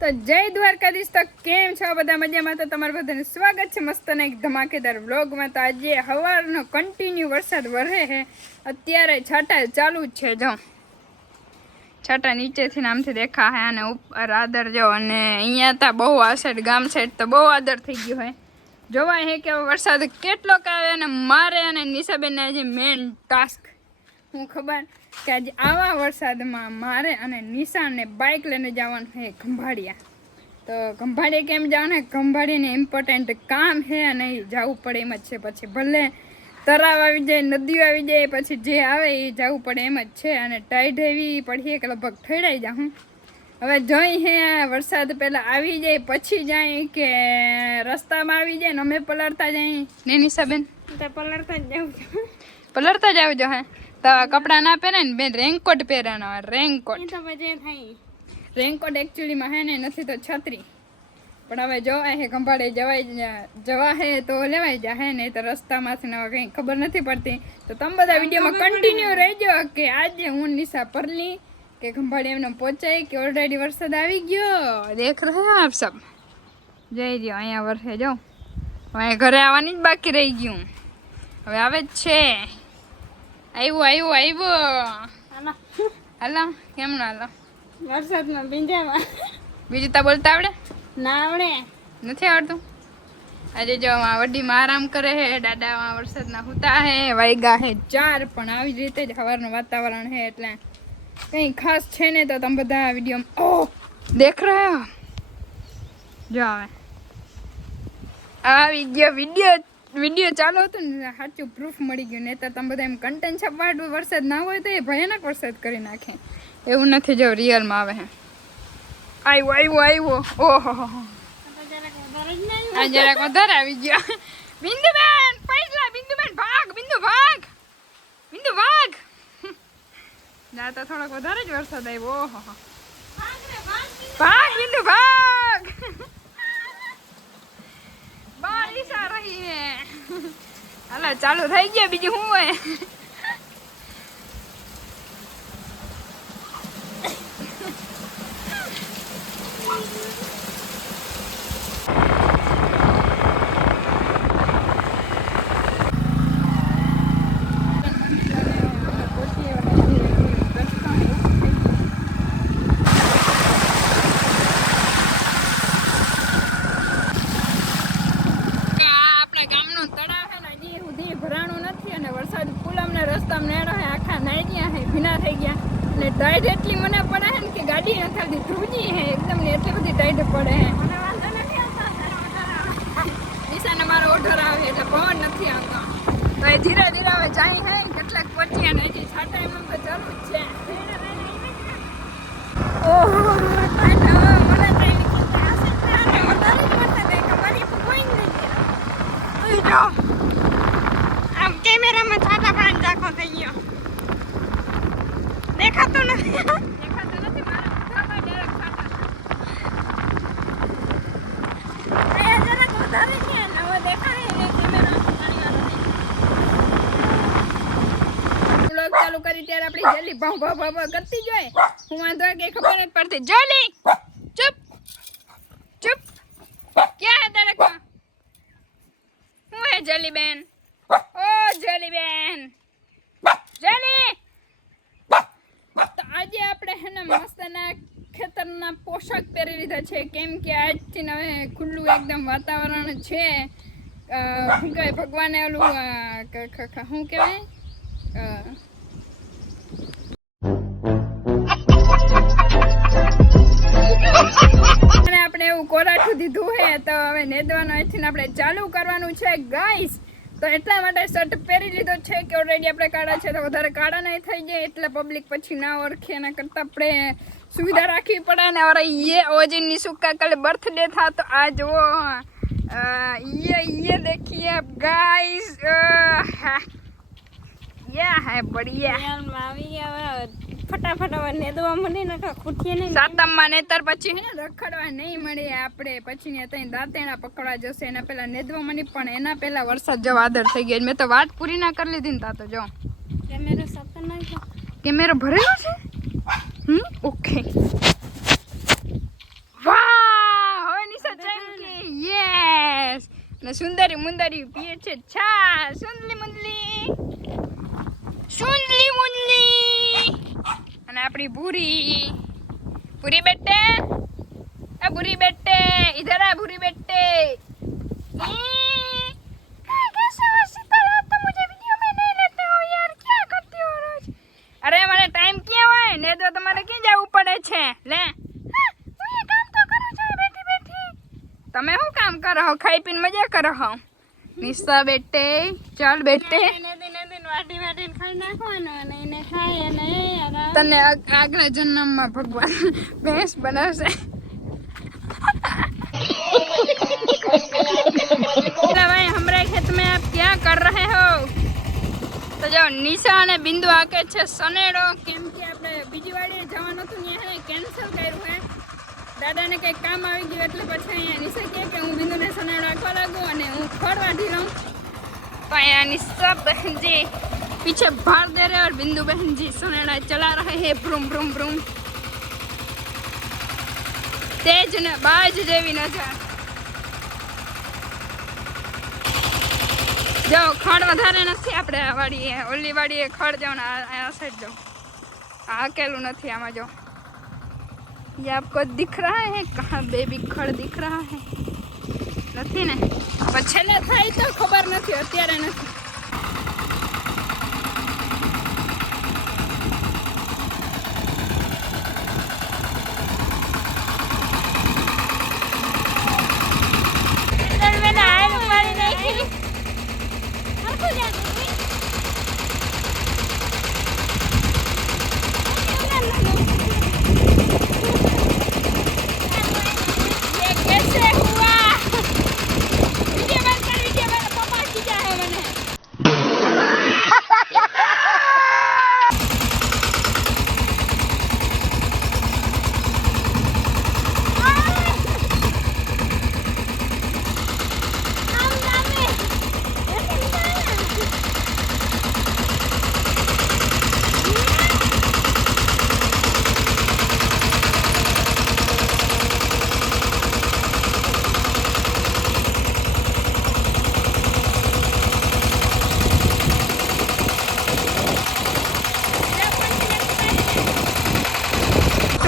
તો જય દ્વારકાધીશ. તો કેમ છો બધા? મજામાં? તો તમારું બધાનું સ્વાગત છે મસ્ત ને એક ધમાકેદાર વ્લોગમાં. તો આજે સવારનો કન્ટિન્યુ વરસાદ વરસે છે. અત્યારે છાંટા ચાલુ જ છે. જો છાંટા નીચેથી આમથી દેખા હે અને ઉપર આદર જો. અને અહીંયા તા બહુ આ સાઈડ ગામ સાઈડ તો બહુ આદર થઈ ગયું હોય. જોવાય હે કે વરસાદ કેટલો આવે. અને મારે અને નિશાબેનને આજે મેન ટાસ્ક હું ખબર કે આજે આવા વરસાદમાં મારે અને નિશાને બાઇક લઈને જવાનું છે ખંભાળિયા. તો ખંભાળિયા કેમ જવાનું છે? ખંભાળીને ઇમ્પોર્ટન્ટ કામ છે અને જવું પડે એમ જ છે. પછી ભલે તળાવ આવી જાય, નદીઓ આવી જાય, પછી જે આવે એ જવું પડે એમ જ છે. અને ટાઈડ એવી પડીએ કે લગભગ ઠેડાઈ જાઉં. હવે જોઈ હે વરસાદ પહેલાં આવી જાય પછી જાય કે રસ્તામાં આવી જાય ને અમે પલળતા જાય ને નિશાબેન? તો પલળતા જ જાઉં છું. પલળતા જ આવજો હે. તો કપડાં ના પહેરે ને બેન, રેનકોટ પહેરવાનો હોય. રેનકોટ તો પછી થાય. રેનકોટ એકચ્યુઅલીમાં હે ને નથી તો છત્રી. પણ હવે જોવાય હે ખંભાળે જવા હે તો લેવાય જા હે ને તો રસ્તામાંથી ને કંઈ ખબર નથી પડતી. તો તમે બધા વિડીયોમાં કન્ટિન્યુ રહેજો કે આજે હું નિશા પરલી કે ખંભાળે એમને પહોંચાય કે ઓલરેડી વરસાદ આવી ગયો. દેખ રહે આપ સબ. જઈ રહ્યો અહીંયા વરસે જાઓ. હવે ઘરે આવવાની જ બાકી રહી ગયું. હવે આવે જ છે. આવ્યું હાલો. કેમનો હાલો? વરસાદમાં ભીંજામાં. બીજું તો બોલતા આવડે? ના આવડે. નથી આવડતું? આજે જો વડીમાં આરામ કરે હે, દાદામાં વરસાદના હુતા હે. વાગ્યા હે 4. પણ આવી જ રીતે જ સવારનું વાતાવરણ છે એટલે કંઈ ખાસ છે ને. તો તમે બધા વિડીયોમાં દેખ રહ્યા જો. હવે આવી ગયો વિડીયો ચાલુ હતો ને સાચું પ્રૂફ મળી ગયું. નહીં તો તમે બધા એમ કન્ટેન્ટ છપાડવું વરસાદ ના હોય તો એ ભયાનક વરસાદ કરી નાખે. એવું નથી. જો રિયલમાં આવે હે. આવ્યો. ઓહો આ જરાક વધારે આવી ગયો. બિંદુબેન પૈસલા. બિંદુબેન ભાગ. બિંદુ ભાગ. ના તો થોડોક વધારે જ વરસાદ આવ્યો. ઓહો ભાગ બિંદુ ભાગ. બારિશ આ રહી હે. હાલો ચાલુ થઈ ગયા. બીજું શું હોય? ટાઈટ એટલી મને પડે છે ને કે ગાડી નથી ધ્રુજી હે એકદમ ને એટલી બધી ટાઈટ પડે હે. મને વાંધો નથી આવતો. નિશાને મારો ઓર્ડર આવે એટલે પવન નથી આવતો. તો એ ધીરે ધીરે હવે જાય હે. કેટલાક પહોંચી અને હજી છાંટા એમ તો ચાલુ જ છે. ઓહો મને કઈ જો આમ કેમેરામાં છાંટા પાણી ઝાંખો થઈ ગયો. દેખાતું નથી. મારા જરાક વધારે છે ને હવે દેખાય ને કેમેરા વ્લોગ ચાલુ કરી ત્યારે આપણી જલ્દી ભાવ કરતી જાય. હું વાંધો કે ખબર નથી પડતી. જલ્દી ચૂપ ક્યાં હે તારે? હું હે જલી બેન? ઓ જલી બેન જલી. તો આજે આપણે હે ને મસ્તના ખેતરના પોશાક પહેરી લીધા છે. કેમ કે આજથી હવે ખુલ્લું એકદમ વાતાવરણ છે. શું કહેવાય ભગવાને ઓલું શું કહેવાય અને આપણે એવું કોરાઠું દીધું હે. તો હવે નેદવાનું અહીંથી આપણે ચાલુ કરવાનું છે ગાઈસ. તો એટલા માટે શર્ટ પહેરી લીધો છે કે ઓલરેડી આપણે કાળા છે તો વધારે કાળા નહીં થઈ જાય એટલે પબ્લિક પછી ના ઓળખે. એના કરતાં આપણે સુવિધા રાખવી પડે ને. और ये ओजिनी सुक्का कल बर्थडे था तो आज वो ये देखिए आप गाइस ये है बढ़िया यार मावी હવે ફટાફટ હવે નેદવા મને નકા ખૂટીએ નહીં. સાતમમાં નેતર પછી હે ને રખડવા નહીં મળે આપણે. પછી ને તઈ દાંતેણા પકડવા જશે. એના પહેલા નેદવા મને પણ એના પહેલા વરસાદ જો વાદળ થઈ ગયો. મેં તો વાત પૂરી ના કરી લીધી ને તા તો જો કેમેરો સતન નાખ્યો. કેમેરો ભરેલો છે. ઓકે વાહ ને સુંદરી મુંદરી પીએ છે ચા સુંદલી મુંદલી અને આપણી ભૂરી બેટે भूरी बेटे इधर आ भूरी बेटे कैसे हो शीतल तुम मुझे वीडियो में नहीं लेते हो यार क्या करती हो रोज अरे मारे टाइम क्या हुआ है ने तो तुम्हारे क्यों जाવું પડે છે લે હું ये काम तो करूं છું બેઠી બેઠી તમે શું કામ કરો હો ખાઈ પીને મજા કરો હો નિશા બેટે ચાલ બેટે વાટી ખાઈ નાખવાનો અને એને ખાય અને તને આગલા જન્મમાં ભગવાન ભેંસ બનાવશે भाई हमारे खेत में आप क्या कर रहे हो तो जो निशा અને બિંદુ આકે છે સનેડો કેમ કે આપણે બીજી વાડીએ જવાનું હતું ને હે કેન્સલ કર્યું હે દાદાને કંઈક કામ આવી ગયું એટલે પછી અહીંયા નિશા કહે કે હું બિંદુને સનેડો આખવા લાગું અને હું ખડ વાઢી લઉં तो यहाँ निशा बहन जी पीछे भार दे रहे और बिंदु बहन जी सनेडा चला रहे हैं ब्रूम ब्रूम ब्रूम तेज ने बाज जेवी नजर जो खड़ વધારે નથી આપણે આ વાડીએ ઓલી વાડીએ ખડ જાવ ને આ સાઈડ જાવ આ કેલું નથી આમાં જો ये आपको दिख रहा है कहाँ बेबी खड़ दिख रहा है નથી ને પછેલે થાય તો ખબર નથી અત્યારે નથી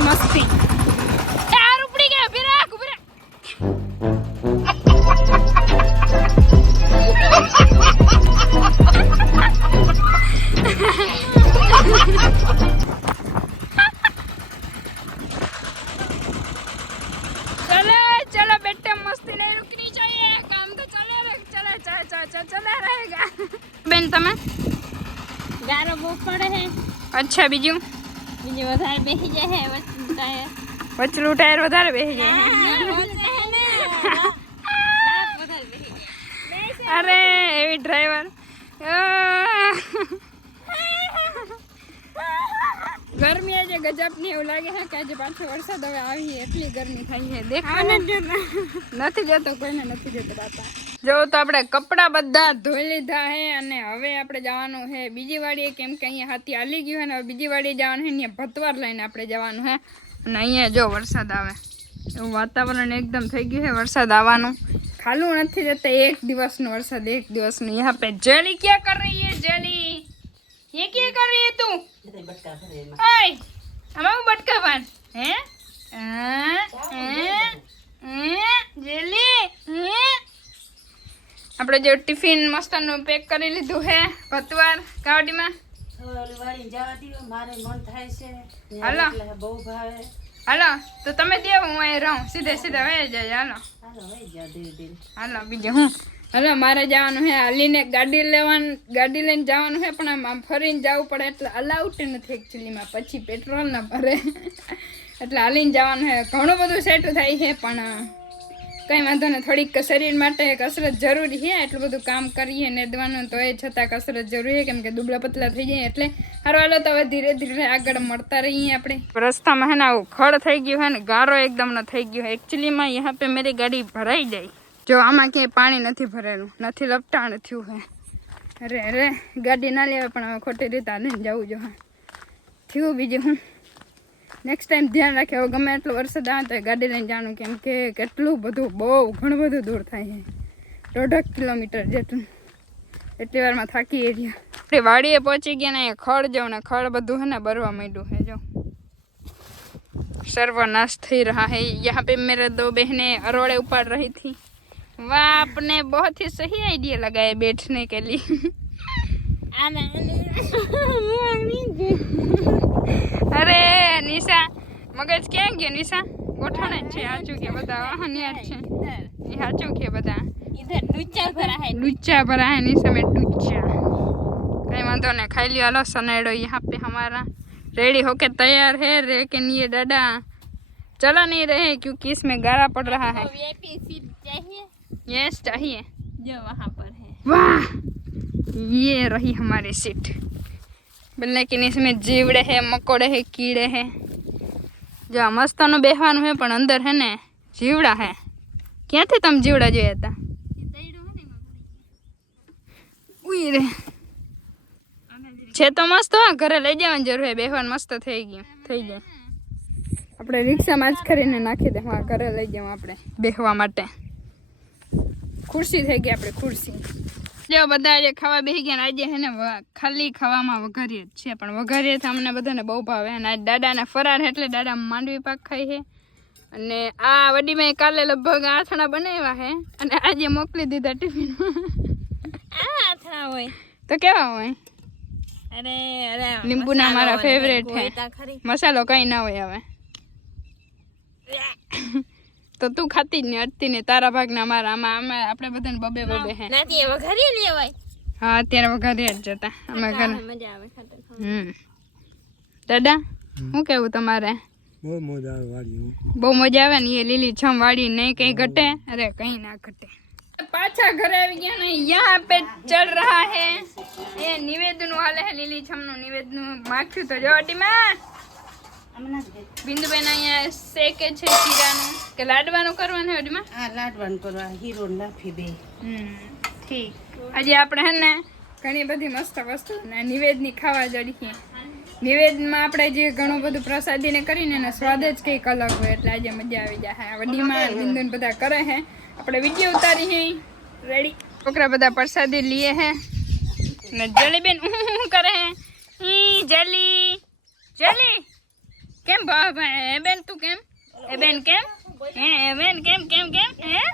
मस्ती यार उपड़ी गया फिर आग उभरे चलो बेटे मस्ती नहीं रुकनी चाहिए काम तो चले रहेगा बेन तमे गारो बહુ પડે હે अच्छा બીજું વધારે બેસી જાય હે વચલું ટાયર વધારે બેસી જાય અરે એવી ડ્રાઈવર ગરમી આજે ગજબની એવું લાગે છે કે આજે પાછો વરસાદ હવે આવી એટલી ગરમી થઈ છે દેખાવા નથી જતો કોઈને નથી જતો બાપા જો તો આપણે કપડાં બધા ધોઈ લીધા હે અને હવે આપણે જવાનું છે બીજી વાડીએ કેમ કે અહીંયા હાથી હાલી ગયું હે ને બીજી વાડીએ જવાનું છે અહીંયા ભતવાર લઈને આપણે જવાનું હે અને અહીંયા જો વરસાદ આવે એવું વાતાવરણ એકદમ થઈ ગયું છે વરસાદ આવવાનું ખાલું નથી જતા એક દિવસનો વરસાદ એક દિવસનું यहाँ पे जेली क्या कर रही है जेली ये क्या कर रही है तू ओए हमारा बटका पान हैं जेली આપણે જો ટિફિન મસ્તનું પેક કરી લીધું હે ભતવાર કાવડીમાં વાળી જવા દીયો મારે મન થાય છે હાલો બહુ ભાવે હાલો તો તમે દેવ હું અહીં રહું સીધે સીધે વહી જાય હાલો હાલો વહી જા ધીરે ધીરે હાલો બીજું હું હાલો મારે જવાનું હે હાલીને ગાડી લઈને જવાનું હે પણ આમ ફરીને જવું પડે એટલે અલાઉટ નથી એકચ્યુઅલીમાં પછી પેટ્રોલ ના ભરે એટલે હાલીને જવાનું હે ઘણું બધું સેટું થાય છે પણ કંઈ વાંધો ને થોડીક શરીર માટે કસરત જરૂરી છે એટલું બધું કામ કરીએ નેદવાનું તો એ છતાં કસરત જરૂરી છે કેમ કે દુબળા પતલા થઈ જાય એટલે હારો હાલો તો હવે ધીરે ધીરે આગળ મળતા રહીએ આપણે રસ્તામાં હે ને આવું ખડ થઈ ગયું હે ને ગારો એકદમ ન થઈ ગયો એકચ્યુઅલીમાં यहाँ पे मेरी गाड़ी ભરાઈ જાય જો આમાં ક્યાંય પાણી નથી ભરેલું નથી લપટાણ થયું હે અરે ગાડી ના લેવા પણ હવે ખોટી રીતે આને જવું જો હા થયું બીજું હું નેક્સ્ટ ટાઈમ ધ્યાન રાખે હવે ગમે એટલો વરસાદ આવે તો ગાડી લઈને જવાનું કેમ કે કેટલું બધું બહુ ઘણું બધું દૂર થાય છે 1.5 કિલોમીટર જેટલું. એટલી વારમાં થાકી રહ્યા. આપણે વાડીએ પહોંચી ગયા ને ખડ જાઉં ને ખડ બધું है ना બરવા માંડ્યું है. જો सर्वनाश થઈ रहा है. यहाँ पे मेरे 2 बहनें अरोड़े उपाड़ रही थी. वाह, आपने बहुत ही सही आइडिया लगाया बैठने के लिए. अरे निशा मगज ક્યાં ગયો નિશા? ગોઠણે છે સાચું કે બધા વાહનિયા છે એ સાચું કે બધા इधर लुच्चा भरा है. लुच्चा भरा है निशा में लुच्चा. कहीं वांधो नहीं, खाई लिया लो सनेडो. यहाँ पे हमारा रेडी होके तैयार है. लेकिन ये डाडा चला नहीं रहे क्योंकि इसमें गारा पड़ रहा है. वीआईपी सीट चाहिए यस चाहिए. जो वहाँ पर है. वाह, ये रही हमारी सीट. लेकिन इसमें जीवड़े है, मकोड़े है, कीड़े है. जो मस्ताનું બેહવાનું है પણ અંદર है ને જીવડા है. ક્યાંથી તમે જીવડા જોયા હતા? ઉઈ રે છે તો મસ્ત. હા, ઘરે લઈ જવાની જરૂર છે. બેહવાનું મસ્ત થઈ ગયું, થઈ જાય. આપણે રિક્ષામાં જ કરીને નાખી દે. હા, ઘરે લઈ જવું આપણે બેહવા માટે. ખુરશી થઈ ગઈ આપણે ખુરશી. જો બધા આજે ખાવા બેસી ગયા. આજે હે ને ખાલી ખાવામાં વઘારીએ જ છે, પણ વઘારીએ તો અમને બધાને બહુ ભાવે. અને આજ દાદાને ફરાર એટલે દાદા માંડવી પાક ખાઈ છે. અને આ વડીમાં કાલે લગભગ આથણા બનાવ્યા છે અને આજે મોકલી દીધા ટિફિનમાં. આથણા હોય તો કેવા હોય? અરે અરે લીંબુના મારા ફેવરેટ છે. ખરી મસાલો કઈ ના હોય હવે. તો તું ખાતી જ ને અડતી ને તારા ભાગના મારા. આમાં આપણે બધાને બબે બબે હે. નાથી એ વઘારી લેવાય. હા, અત્યારે વઘારી જ જતા અમે ઘરે. મજા આવે ખાતા. દાદા શું કેવું તમારે? બહુ મજા આવે વાડી. બહુ મજા આવે ને. એ લીલી છમ વાડી નહીં કहीं ઘટે. અરે કहीं ના ઘટે. પાછા ઘરે આવી ગયા ને यहाँ पे चल रहा है ये નિવેદનું હાલે है. લીલી છમનું નિવેદનું માખ્યું તો જો અડીમાં બિંદુબેન અહીંયા શેકે છે જીરાનું કે લાડવાનું કરવાનું છે અડીમાં. આ લાડવાનું કરવા હીરો લાફી દે. ઠીક. આજે આપણે હે ને ઘણી બધી મસ્ત વસ્તુ ને નિવેદની ખાવા જડીએ. નિવેદનમાં આપણે જે ઘણું બધું પ્રસાદીને કરીને એનો સ્વાદ જ કંઈક અલગ હોય એટલે આજે મજા આવી જાય. વડીમાં બિંદુને બધા કરે છે. આપણે વિડીયો ઉતારી હે. રેડી. છોકરા બધા પ્રસાદી લીએ હે ને જલીબેન કરે હે. જલી જલી કેમ ભાઈ? એ બેન તું કેમ? એ બેન કેમ? હે એ બેન કેમ કેમ કેમ હે?